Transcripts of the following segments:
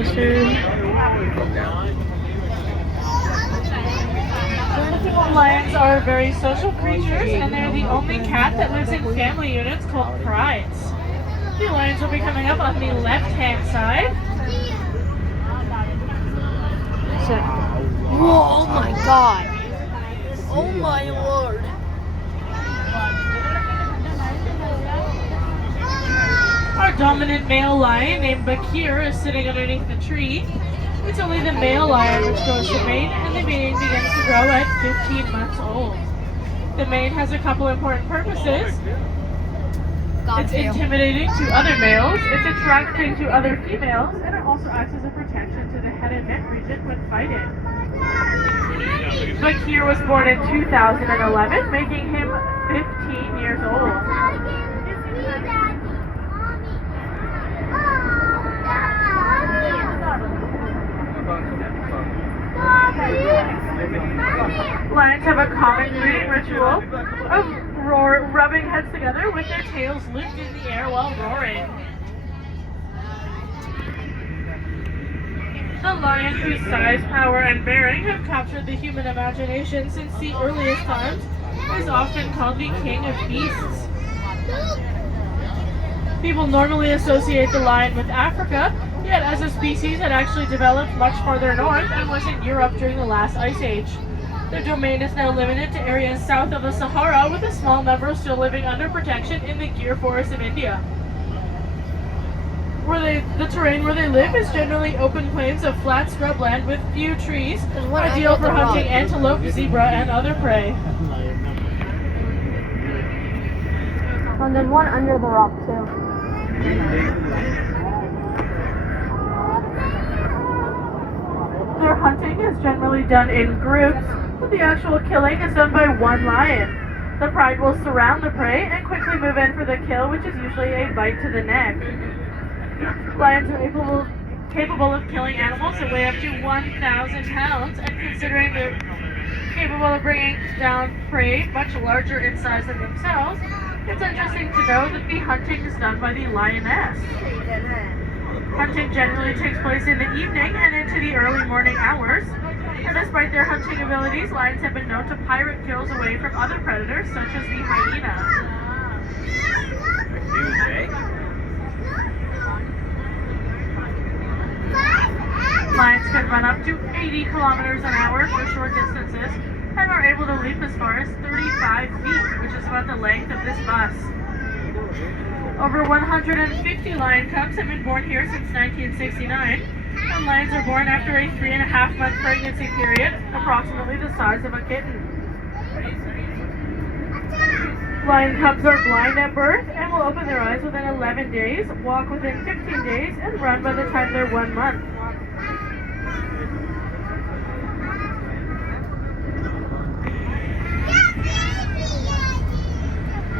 mustard. Lions are very social creatures, and they're the only cat that lives in family units called prides. The lions will be coming up on the left-hand side. So, whoa, oh my god. Oh my lord. Our dominant male lion named Bakir is sitting underneath the tree. It's only the male lion which grows the mane, and the mane begins to grow at 15 months old. The mane has a couple important purposes. It's intimidating to other males, it's attracting to other females, and it also acts as a protection to the head and neck region when fighting. Bakir was born in 2011, making him 15 years old. Lions have a common breeding ritual of rubbing heads together with their tails looped in the air while roaring. The lion, whose size, power, and bearing have captured the human imagination since the earliest times, is often called the king of beasts. People normally associate the lion with Africa, yet as a species it actually developed much farther north and was in Europe during the last ice age. Their domain is now limited to areas south of the Sahara, with a small number still living under protection in the Gir forest of India. The terrain where they live is generally open plains of flat scrubland with few trees, ideal for hunting antelope, zebra, and other prey. And then one under the rock too. Their hunting is generally done in groups, but the actual killing is done by one lion. The pride will surround the prey and quickly move in for the kill, which is usually a bite to the neck. Lions are capable of killing animals that weigh up to 1,000 pounds, and considering they're capable of bringing down prey much larger in size than themselves, it's interesting to know that the hunting is done by the lioness. Hunting generally takes place in the evening and into the early morning hours, and despite their hunting abilities, lions have been known to pirate kills away from other predators, such as the hyena. Lions can run up to 80 kilometers an hour for short distances and are able to leap as far as 35 feet, which is about the length of this bus. Over 150 lion cubs have been born here since 1969, and lions are born after a 3.5-month pregnancy period, approximately the size of a kitten. Lion cubs are blind at birth and will open their eyes within 11 days, walk within 15 days, and run by the time they're 1 month.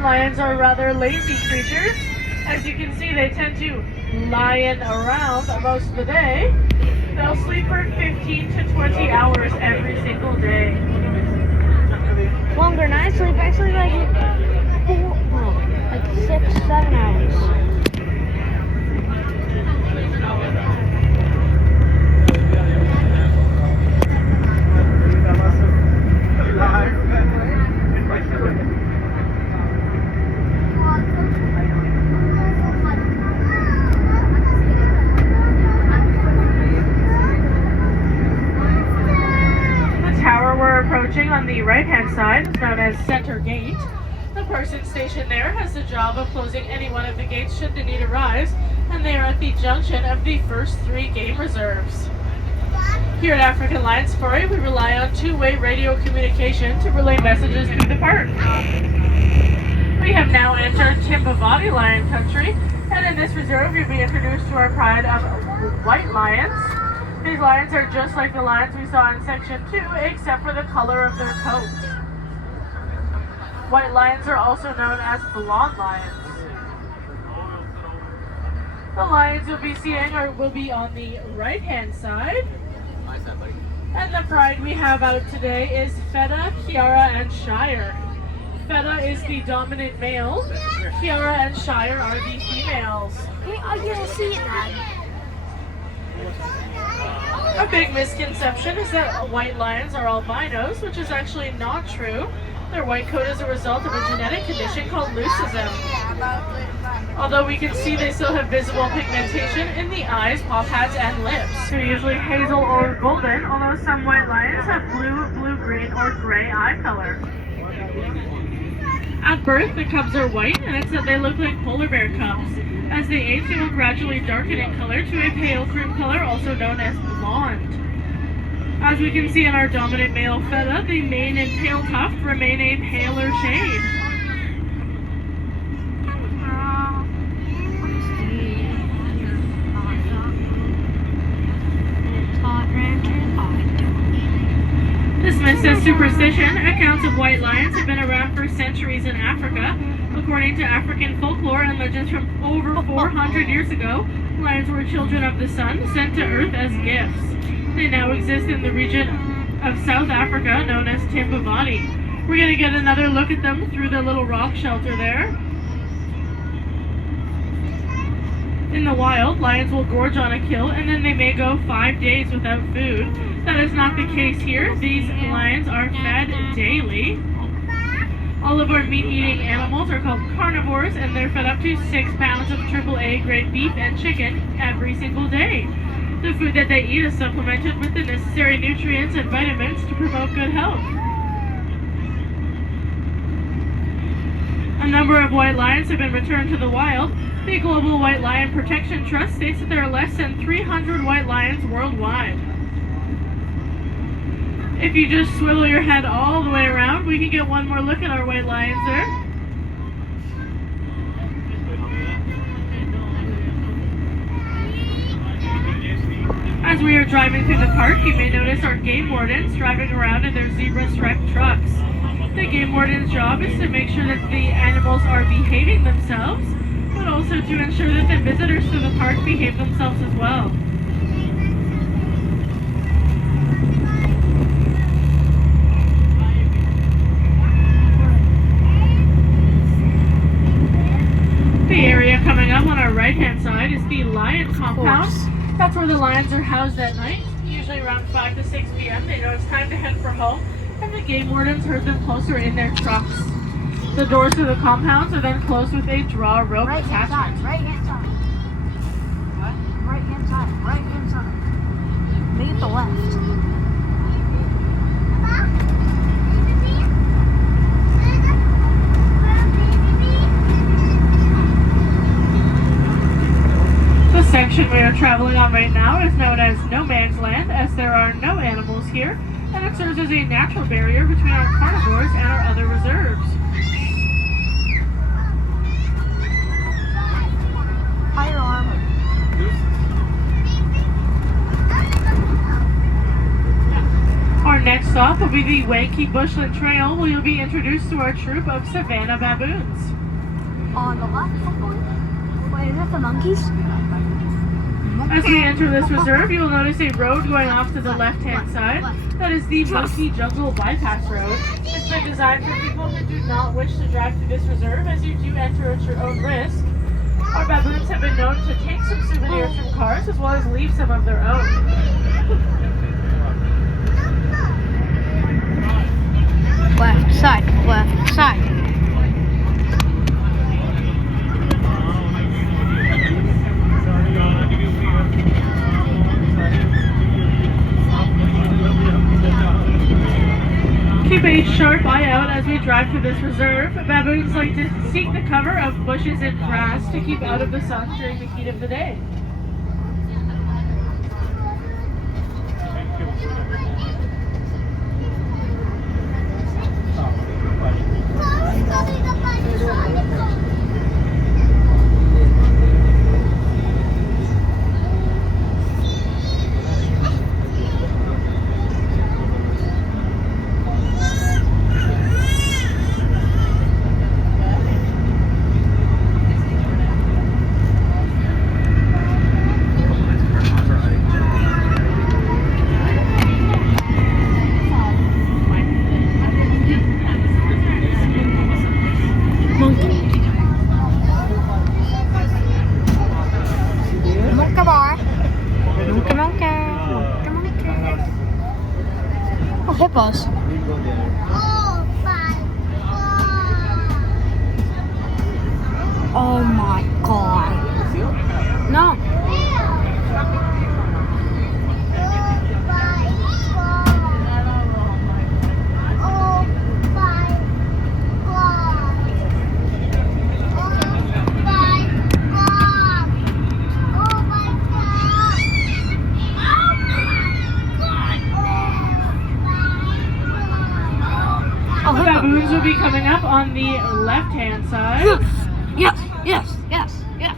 Lions are rather lazy creatures. As you can see, they tend to lion around most of the day. They'll sleep for 15 to 20 hours every single day. Longer night sleep, actually like 6, 7 hours. On the right-hand side is known as Center Gate. The person stationed there has the job of closing any one of the gates should the need arise, and they are at the junction of the first 3 game reserves. Here at African Lion Safari, we rely on two-way radio communication to relay messages through the park. We have now entered Timbavati Lion Country, and in this reserve you'll be introduced to our pride of white lions. These lions are just like the lions we saw in section 2, except for the color of their coat. White lions are also known as blonde lions. The lions you'll be seeing will be on the right-hand side. And the pride we have out today is Feta, Kiara, and Shire. Feta is the dominant male. Kiara and Shire are the females. Hey, I get to see it, Dad. A big misconception is that white lions are albinos, which is actually not true. Their white coat is a result of a genetic condition called leucism. Although we can see they still have visible pigmentation in the eyes, paw pads, and lips. They're usually hazel or golden, although some white lions have blue, blue-green, or gray eye color. At birth, the cubs are white, and it's said they look like polar bear cubs. As they age, they will gradually darken in color to a pale cream color, also known as blonde. As we can see in our dominant male feta, the mane and tail tuft remain a paler shade. This myth says superstition. Accounts of white lions have been around for centuries in Africa. According to African folklore and legends from over 400 years ago, lions were children of the sun sent to Earth as gifts. They now exist in the region of South Africa known as Timbavati. We're going to get another look at them through the little rock shelter there. In the wild, lions will gorge on a kill and then they may go 5 days without food. That is not the case here. These lions are fed daily. All of our meat-eating animals are called carnivores, and they're fed up to 6 pounds of AAA grade beef and chicken every single day. The food that they eat is supplemented with the necessary nutrients and vitamins to promote good health. A number of white lions have been returned to the wild. The Global White Lion Protection Trust states that there are less than 300 white lions worldwide. If you just swivel your head all the way around, we can get one more look at our white lions there. As we are driving through the park, you may notice our game wardens driving around in their zebra-striped trucks. The game warden's job is to make sure that the animals are behaving themselves, but also to ensure that the visitors to the park behave themselves as well. The area coming up on our right-hand side is the lion compound. That's where the lions are housed at night. Usually around 5 to 6 p.m. They know it's time to head for home, and the game wardens herd them closer in their trucks. The doors to the compounds are then closed with a draw rope attachment. Right-hand side. What? Right-hand side. Right-hand side. Leave the left. The section we are traveling on right now is known as No Man's Land, as there are no animals here, and it serves as a natural barrier between our carnivores and our other reserves. Firearm. Our next stop will be the Wanky Bushland Trail, where you'll be introduced to our troop of savanna baboons. On the left. Wait, is that the monkeys? As we enter this reserve, you will notice a road going off to the left-hand side. That is the Monkey Jungle Bypass Road. It's been designed for people who do not wish to drive through this reserve, as you do enter at your own risk. Our baboons have been known to take some souvenirs from cars, as well as leave some of their own. Left side. Left side. Keep a sharp eye out as we drive through this reserve. Baboons like to seek the cover of bushes and grass to keep out of the sun during the heat of the day. hippos. Oh my god. No. Oh, The baboons will be coming up on the left-hand side. Yes, yes, yes, yes.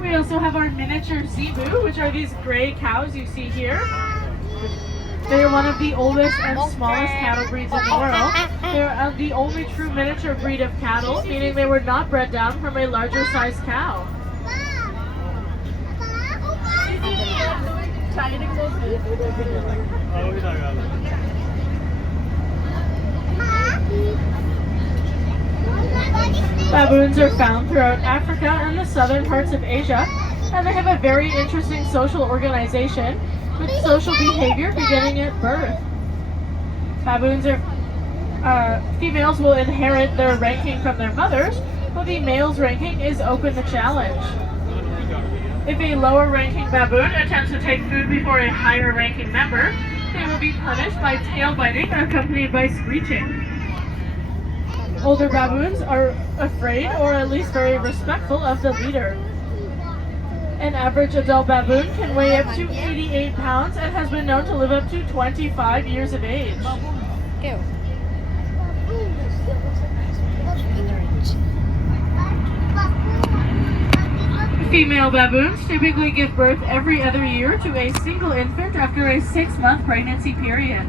We also have our miniature zebu, which are these gray cows you see here. They are one of the oldest and smallest cattle breeds in the world. They are the only true miniature breed of cattle, meaning they were not bred down from a larger sized cow. Baboons are found throughout Africa and the southern parts of Asia, and they have a very interesting social organization with social behavior beginning at birth. Baboons are females will inherit their ranking from their mothers, while the male's ranking is open to challenge. If a lower ranking baboon attempts to take food before a higher ranking member, they will be punished by tail biting accompanied by screeching. Older baboons are afraid or at least very respectful of the leader. An average adult baboon can weigh up to 88 pounds and has been known to live up to 25 years of age. Ew. Female baboons typically give birth every other year to a single infant after a 6-month pregnancy period.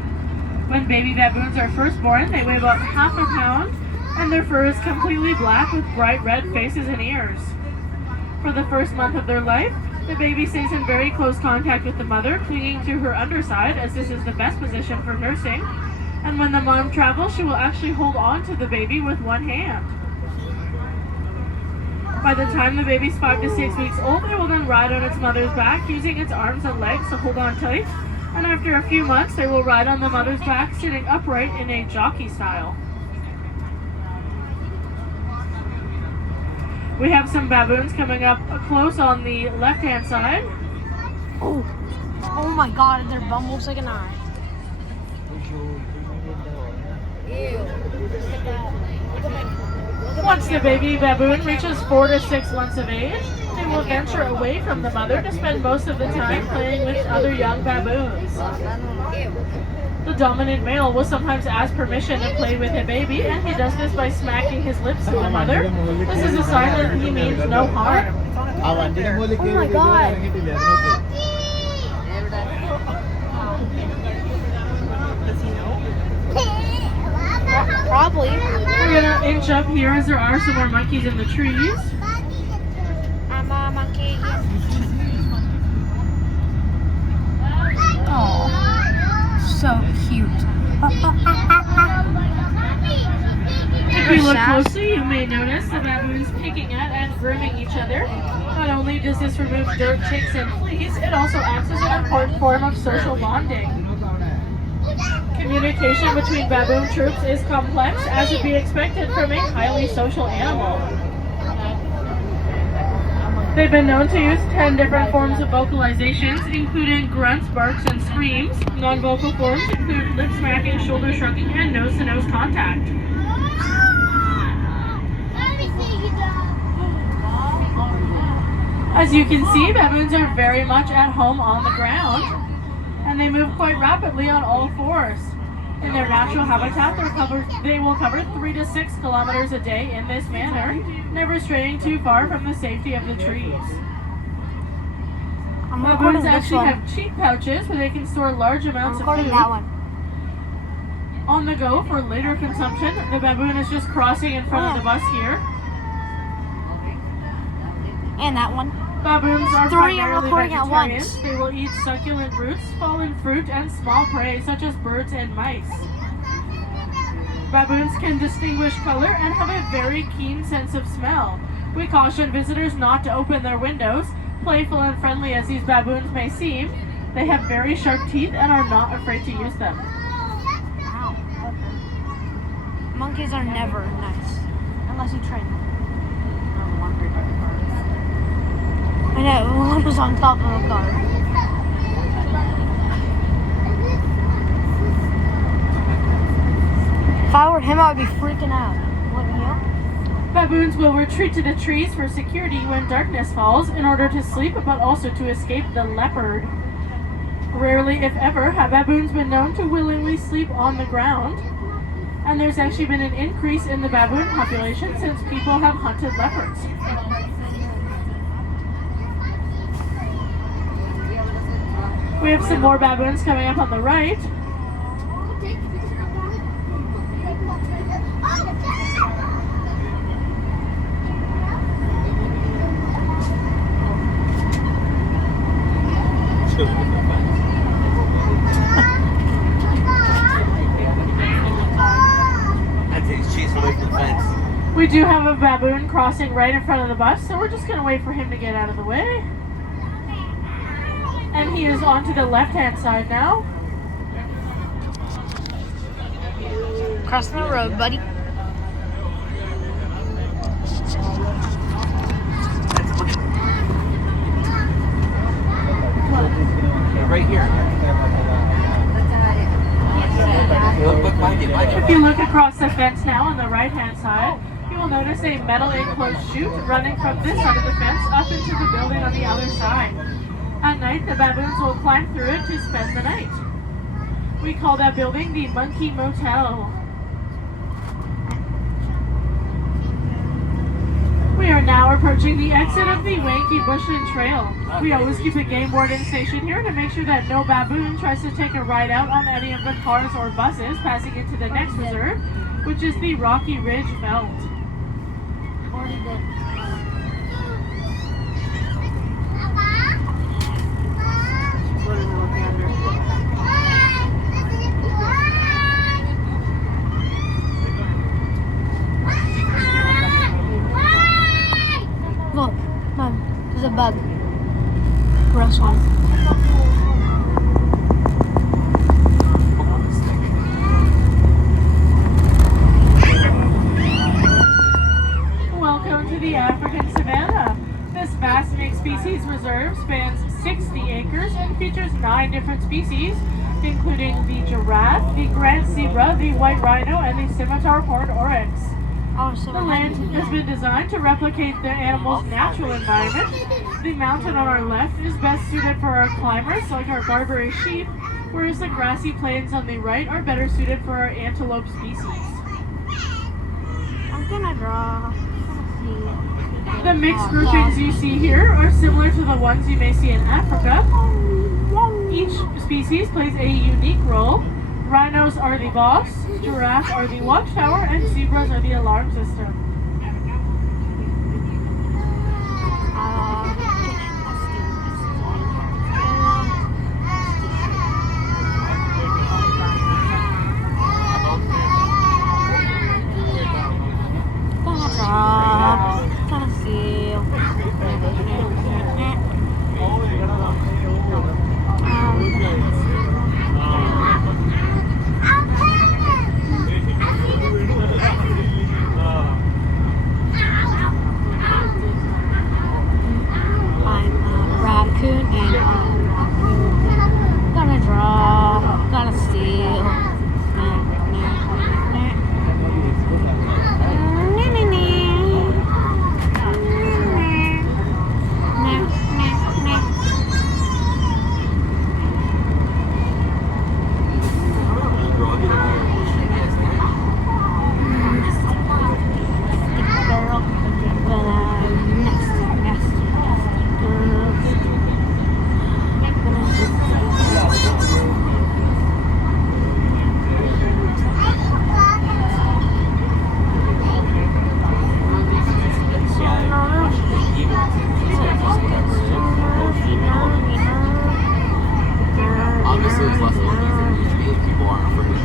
When baby baboons are first born, they weigh about half a pound, and their fur is completely black with bright red faces and ears. For the first month of their life, the baby stays in very close contact with the mother, clinging to her underside as this is the best position for nursing. And when the mom travels, she will actually hold on to the baby with one hand. By the time the baby's 5 to 6 weeks old, it will then ride on its mother's back, using its arms and legs to hold on tight. And after a few months, they will ride on the mother's back, sitting upright in a jockey style. We have some baboons coming up close on the left-hand side. Oh my god, their bum looks like an eye. Once the baby baboon reaches 4 to 6 months of age, they will venture away from the mother to spend most of the time playing with other young baboons. The dominant male will sometimes ask permission to play with a baby, and he does this by smacking his lips to the mother. This is a sign that he means no harm. Oh my god. Probably. We're gonna inch up here as there are some more monkeys in the trees. I'm a monkey. Oh, so cute. If you look closely, you may notice the baboons picking at and grooming each other. Not only does this remove dirt, ticks, and fleas, it also acts as an important form of social bonding. Communication between baboon troops is complex, as would be expected from a highly social animal. They've been known to use 10 different forms of vocalizations, including grunts, barks, and screams. Non-vocal forms include lip smacking, shoulder shrugging, and nose-to-nose contact. As you can see, baboons are very much at home on the ground, and they move quite rapidly on all fours. In their natural habitat, they will cover 3 to 6 kilometers a day in this manner, never straying too far from the safety of the trees. I'm recording Baboons this actually one. have cheek pouches where they can store large I'm amounts of recording food. that one. On the go for later consumption, the baboon is just crossing in front of the bus here. And that one. Baboons are 3 I'm primarily recording at vegetarians. once. They will eat succulent roots, fallen fruit, and small prey such as birds and mice. Baboons can distinguish color and have a very keen sense of smell. We caution visitors not to open their windows. Playful and friendly as these baboons may seem, They have very sharp teeth and are not afraid to use them. Ow. Okay. Monkeys are never nice. Unless you train them. I know, one was on top of a car. If I were him, I would be freaking out. Wouldn't you? Baboons will retreat to the trees for security when darkness falls in order to sleep, but also to escape the leopard. Rarely, if ever, have baboons been known to willingly sleep on the ground. And there's actually been an increase in the baboon population since people have hunted leopards. We have some more baboons coming up on the right. We do have a baboon crossing right in front of the bus, so we're just going to wait for him to get out of the way. And he is onto the left-hand side now. Crossing the road, buddy. Right here. Look, mind it. If you look across the fence now on the right-hand side, you will notice a metal enclosed chute running from this side of the fence up into the building on the other side. At night, the baboons will climb through it to spend the night. We call that building the Monkey Motel. We are now approaching the exit of the Wanky Bushland Trail. We always keep a game warden stationed here to make sure that no baboon tries to take a ride out on any of the cars or buses passing into the next reserve, which is the Rocky Ridge Belt. Already did. What are we looking under? Look, Mom, there's a bug. Gross one. Welcome to the African savanna. This vast mixed species reserve spans 60 acres and features 9 different species, including the giraffe, the grand zebra, the white rhino, and the scimitar horned oryx. Oh, so The land has been designed to replicate the animal's natural environment. The mountain on our left is best suited for our climbers, like our Barbary sheep, whereas the grassy plains on the right are better suited for our antelope species. I'm gonna draw. The mixed groupings you see here are similar to the ones you may see in Africa. Each species plays a unique role. Rhinos are the boss, giraffes are the watchtower, and zebras are the alarm system. Gonna feel. I'm a raccoon and I'm a raccoon. Gonna draw, gonna steal. Obviously, it's less of a than used to be. People aren't afraid of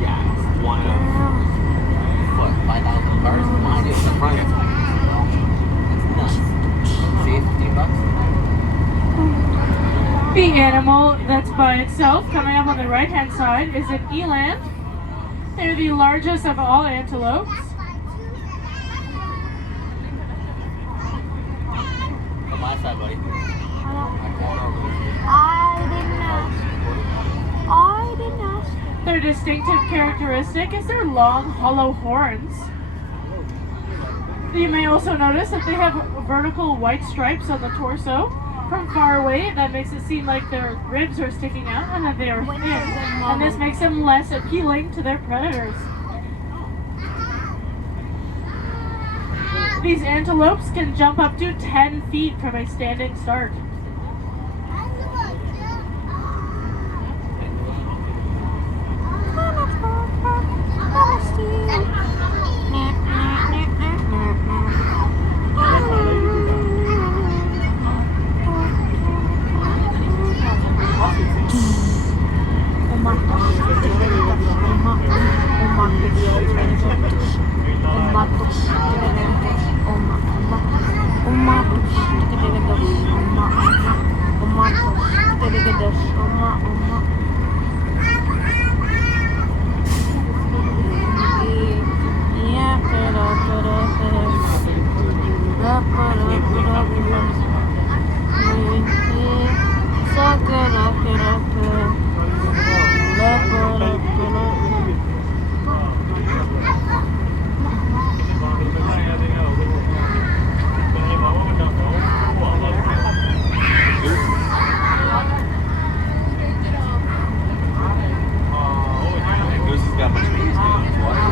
yeah, it's one of, what, 5,000 cars? animal that's by itself, coming up on the right-hand side, is an eland. They're the largest of all antelopes. Come my side, buddy. I didn't ask. Their distinctive characteristic is their long, hollow horns. You may also notice that they have vertical white stripes on the torso. From far away, that makes it seem like their ribs are sticking out and that they are thin, and this makes them less appealing to their predators. These antelopes can jump up to 10 feet from a standing start. Goose has got a bunch of babies going on his water.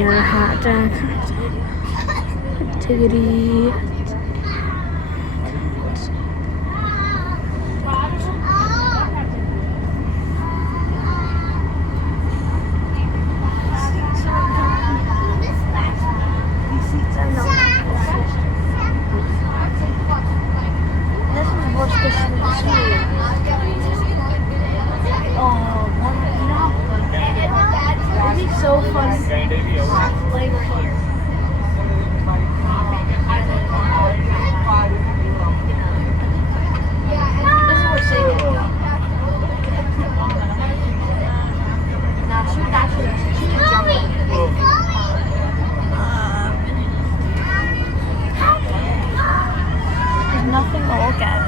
your hot dog. Diggity. This is worse than it'd be so fun. Flavor here. This is what saving. Now shoot that shit. Shoot the jump. There's nothing to look at.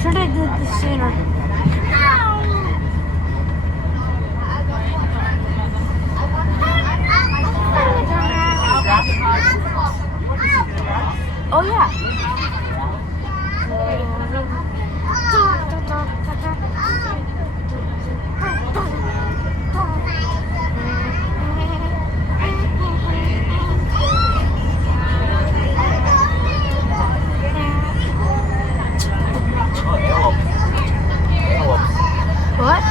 Should have did this sooner. Oh yeah. What?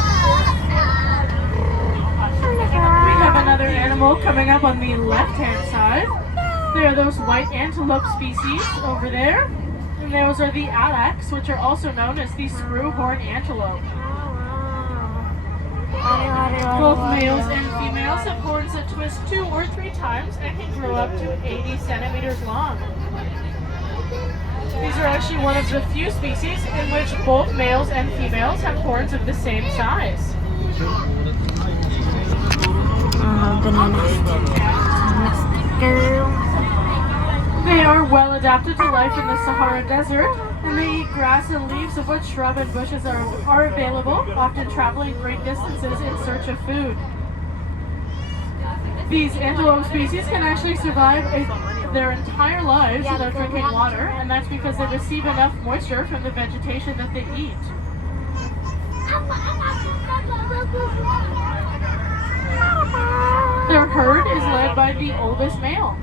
We have another animal coming up on the left-hand side. There are those white antelope species over there. And those are the alax, which are also known as the screw-horn antelope. Both males and females have horns that twist 2 or 3 times and can grow up to 80 centimeters long. These are actually one of the few species in which both males and females have horns of the same size. They are well adapted to life in the Sahara Desert, and they eat grass and leaves, of which shrub and bushes are available, often traveling great distances in search of food. These antelope species can actually survive their entire lives without drinking water, and that's because they receive enough moisture from the vegetation that they eat. Their herd is led by the oldest male.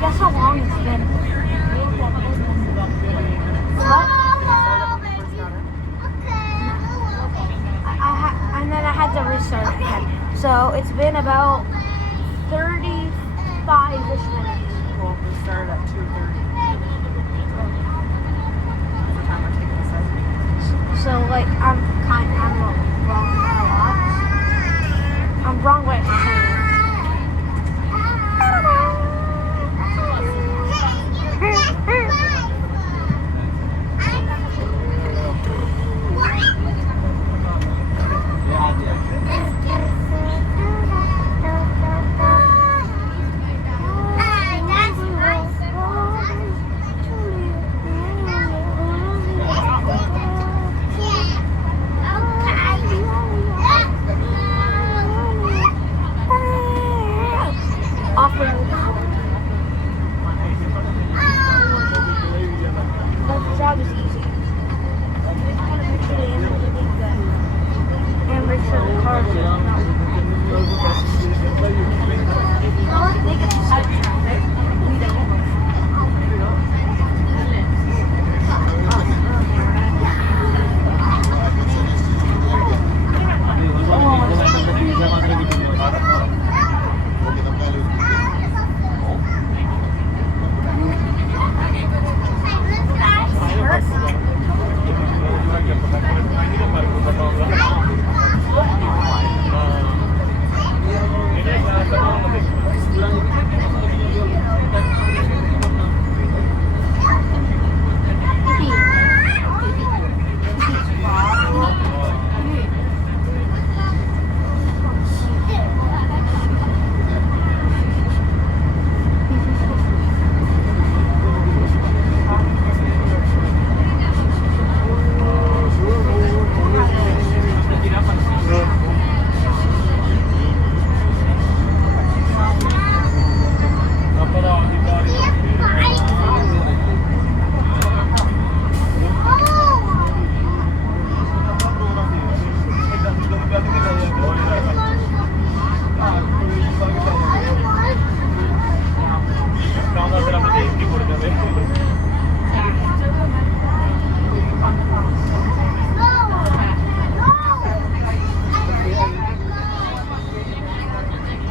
Guess how long it's been? And then I had to restart it again. So it's been about 35-ish minutes. Well, we started at 2:30. That's the time we're taking the session. So like I'm wrong by a lot. I'm wrong by 10 minutes.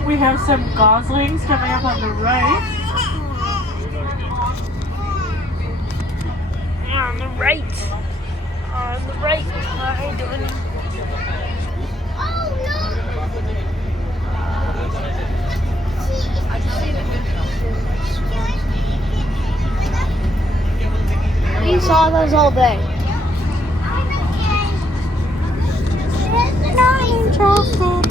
We have some goslings coming up on the right. On the right. On the right. How are you doing? We saw those all day. Not interested.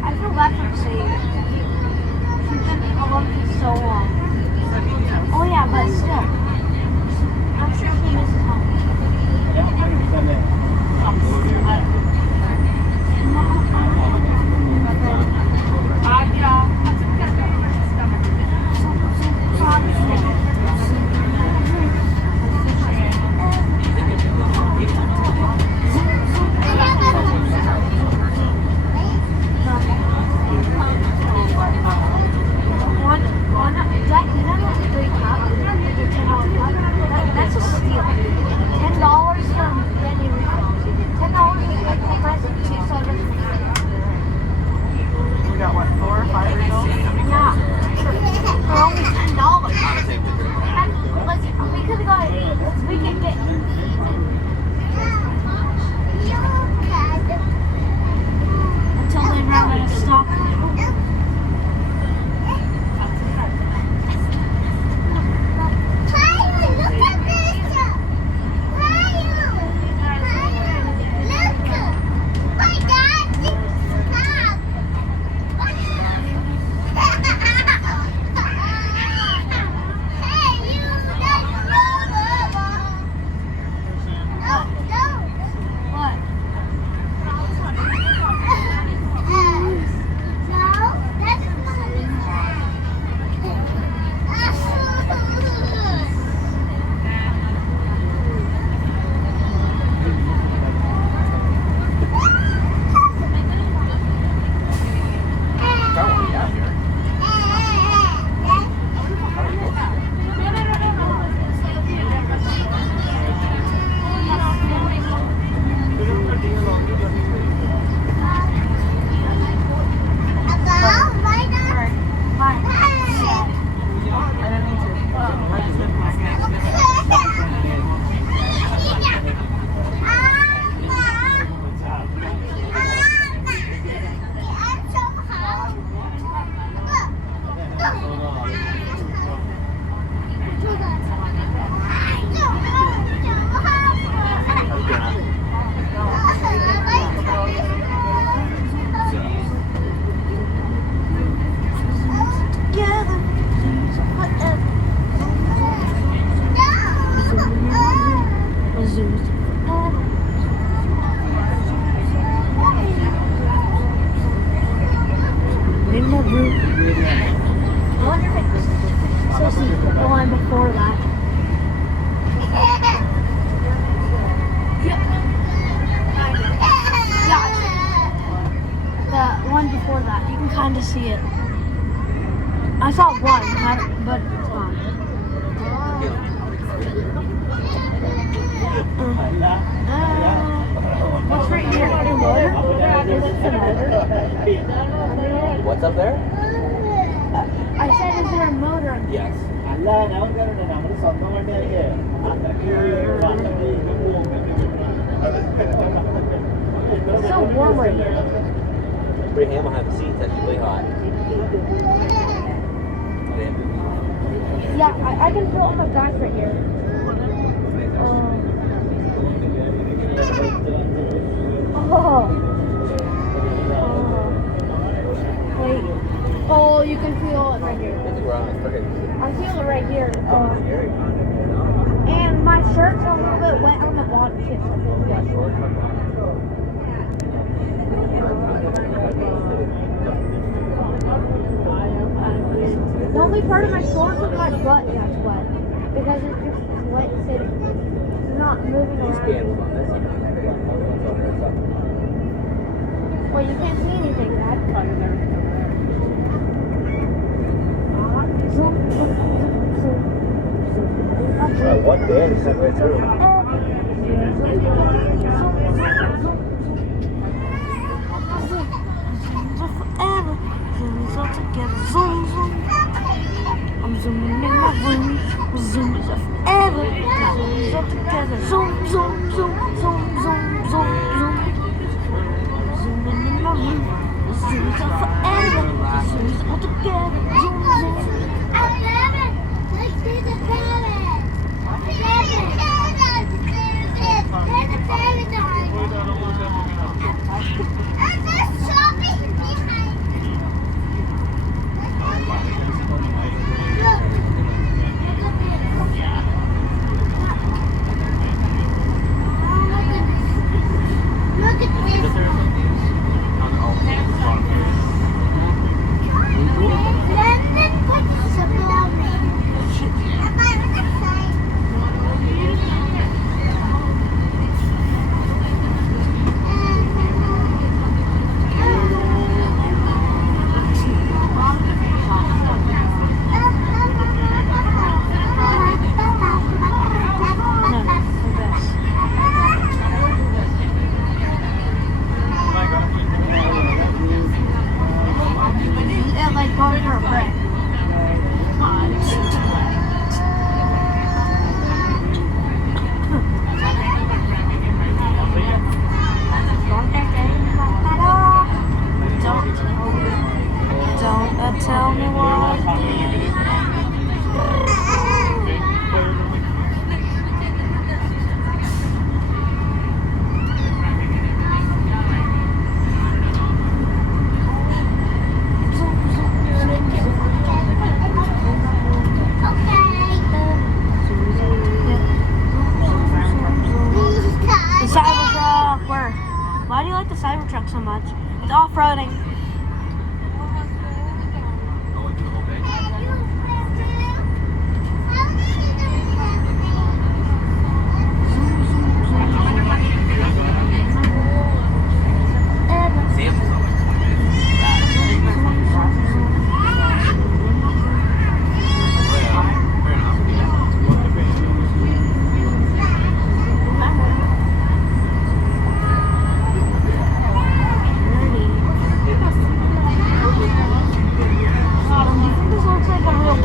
I feel bad for Sadie. She's been alone for so long. Oh yeah, but still. I'm sure she misses home. That's a steal. $10 from any refund. $10 is like the price of $2. We got what, 4 or 5 results? Yeah. For only $10. And, like, we could have got it. We could get. Until they ran out of stock. To see it. I saw one, but it's gone. What's right here? A motor? Is it a motor? What's up there? I said, is there a motor? Yes. It's so warm right here. Bring him behind the scenes, that's really hot. Yeah, I can feel all the guys right here. Wait. Oh, you can feel it right here. I feel it right here. And my shirt's a little bit wet on the bottom too. The only part of my shorts is my butt that's wet. Because it's just wet sitting. It's not moving around. Well, you can't see anything, Dad. One band is right through. zooms up forever. Just zooms all together. Zoom, zoom. Look at this. London puts a ball It's like going for a break. Don't tell me what. The Cybertruck, where? Why do you like the Cybertruck so much? It's off-roading. Going through the whole thing. Samples are like 20 minutes.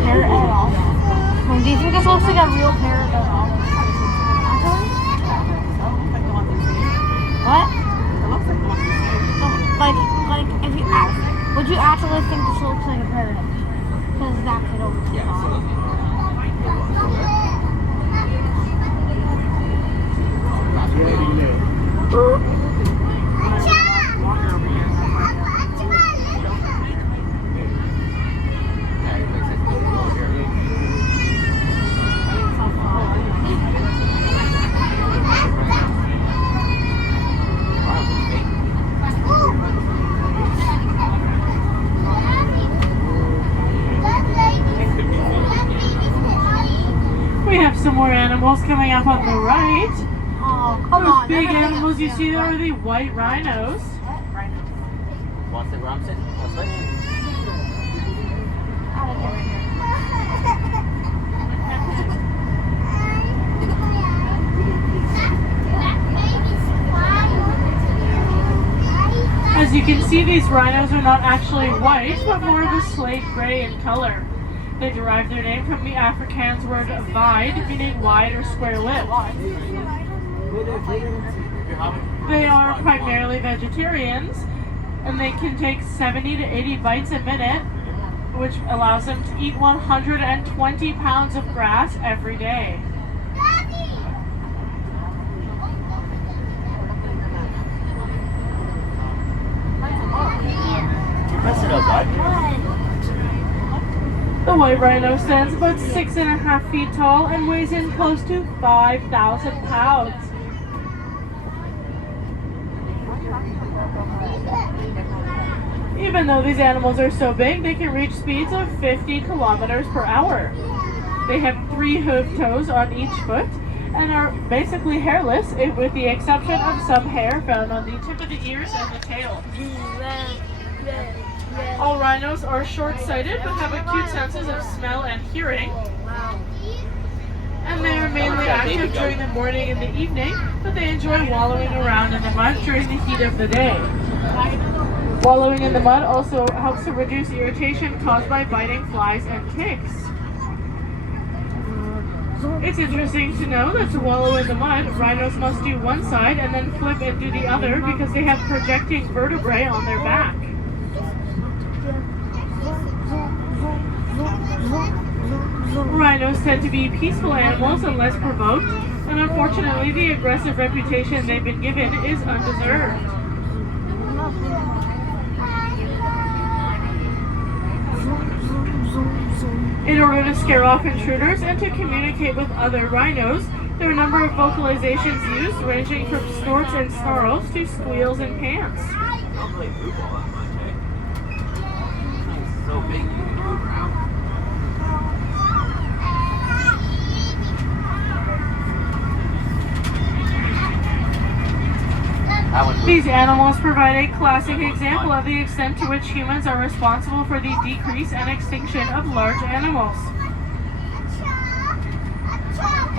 Fair enough. Do you think this looks like a real parrot at all? What? It looks like the one you see. So, like, if you would you actually think this looks like a parrot? Because that could open the Yeah, so door. Walker over here. yeah, it makes sense to go over here. We have some more animals coming up on the right. Oh, come Those on. big they're gonna make animals you us see feel there are the white rhinos. Want to sit where I'm sitting? Want to switch? out of here. As you can see, these rhinos are not actually white, but more of a slate gray in color. They derive their name from the Afrikaans word vide, meaning wide or square-lipped. They are primarily vegetarians, and they can take 70 to 80 bites a minute, which allows them to eat 120 pounds of grass every day. Mess it up, bud. The white rhino stands about 6.5 feet tall and weighs in close to 5,000 pounds. Even though these animals are so big, they can reach speeds of 50 kilometers per hour. They have 3 hoof toes on each foot and are basically hairless, with the exception of some hair found on the tip of the ears and the tail. All rhinos are short-sighted but have acute senses of smell and hearing. And they are mainly active during the morning and the evening, but they enjoy wallowing around in the mud during the heat of the day. Wallowing in the mud also helps to reduce irritation caused by biting flies and ticks. It's interesting to know that to wallow in the mud, rhinos must do one side and then flip and do the other because they have projecting vertebrae on their back. Rhinos tend to be peaceful animals unless provoked, and unfortunately the aggressive reputation they've been given is undeserved. In order to scare off intruders and to communicate with other rhinos, there are a number of vocalizations used, ranging from snorts and snarls to squeals and pants. I'll play football that much, eh? It's so big you can move around. These animals provide a classic example of the extent to which humans are responsible for the decrease and extinction of large animals.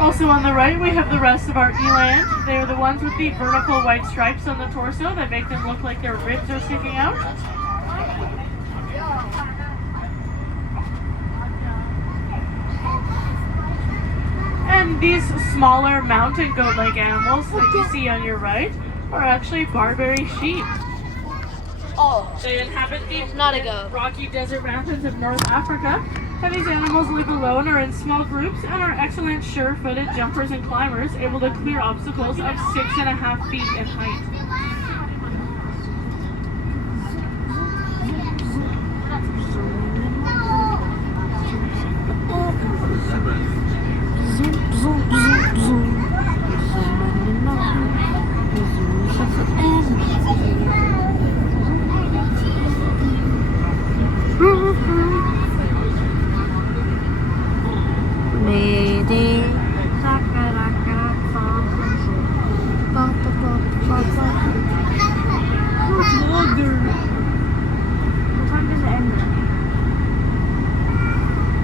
Also on the right, we have the rest of our eland. They are the ones with the vertical white stripes on the torso that make them look like their ribs are sticking out. And these smaller mountain goat-like animals that you see on your right are actually Barbary sheep. Oh, They inhabit the not a goat. rocky desert mountains of North Africa, and these animals live alone or in small groups and are excellent sure-footed jumpers and climbers, able to clear obstacles of 6.5 feet in height.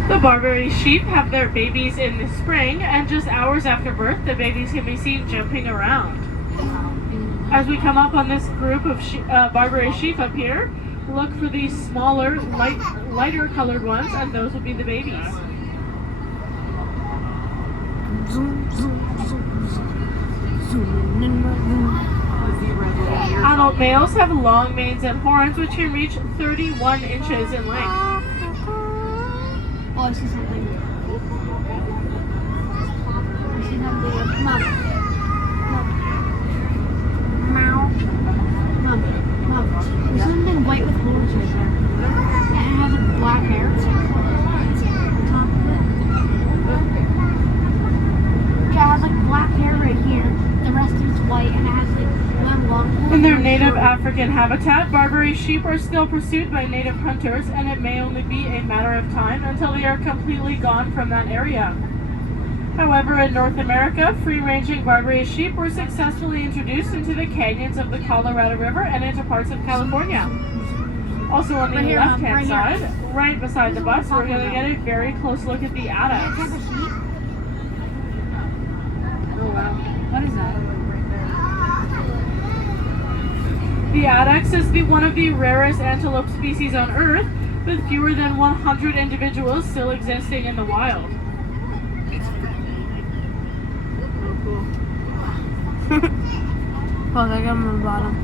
The Barbary sheep have their babies in the spring, and just hours after birth, the babies can be seen jumping around. As we come up on this group of Barbary sheep up here, look for these smaller, lighter colored ones, and those will be the babies. Adult males have long manes and horns, which can reach 31 inches in length. Oh, I see something. I see something. Mom. Mom. Mom. Mom. There's something white with horns right there. And it has like black hair on top of it. Yeah, it has like black hair right here. The rest is white, and it has like long horns. In their native African habitat, Barbary sheep are still pursued by native hunters, and it may only be a matter of time until they are completely gone from that area. However, in North America, free-ranging Barbary sheep were successfully introduced into the canyons of the Colorado River and into parts of California. Also on the Right here, Mom, left-hand right here. side, right beside the bus, we're going to get a very close look at the addax. Oh wow. What is that? The addax is one of the rarest antelope species on Earth, with fewer than 100 individuals still existing in the wild. Oh, they got them on the bottom.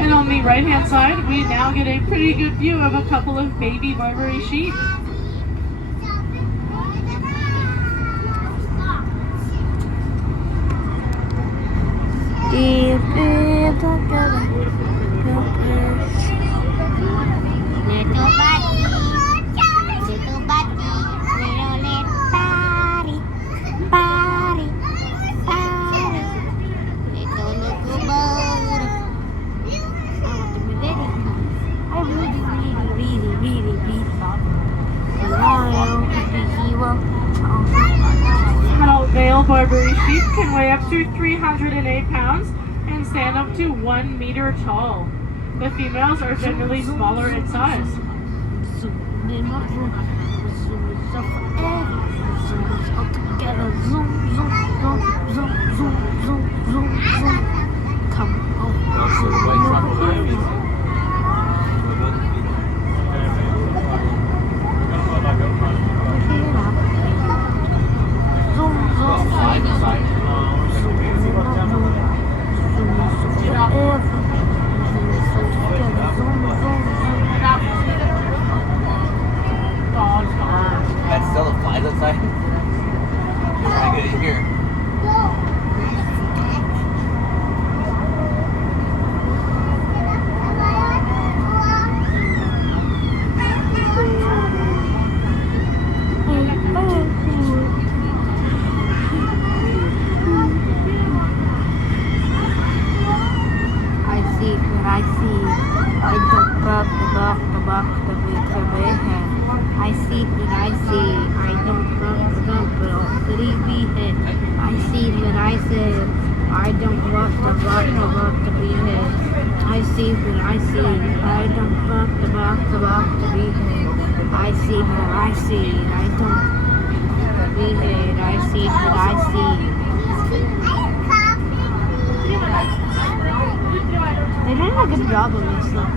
And on the right-hand side, we now get a pretty good view of a couple of baby Barbary sheep. Adult male Barbary sheep can weigh up to 308 pounds and stand up to 1 meter tall. The females are generally smaller in size. I said, I don't want to behave. I see what I see. I don't want to behave. I see what I see. I don't behave. I see what I see. They did a good job on this though.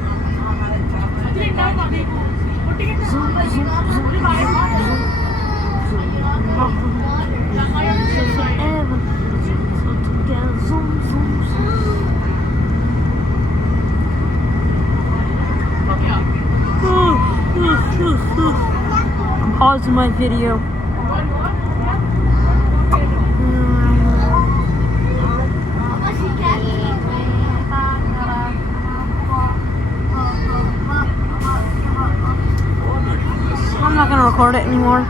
Zoom, zoom, zoom, I'm pausing my video. I'm not gonna record it anymore.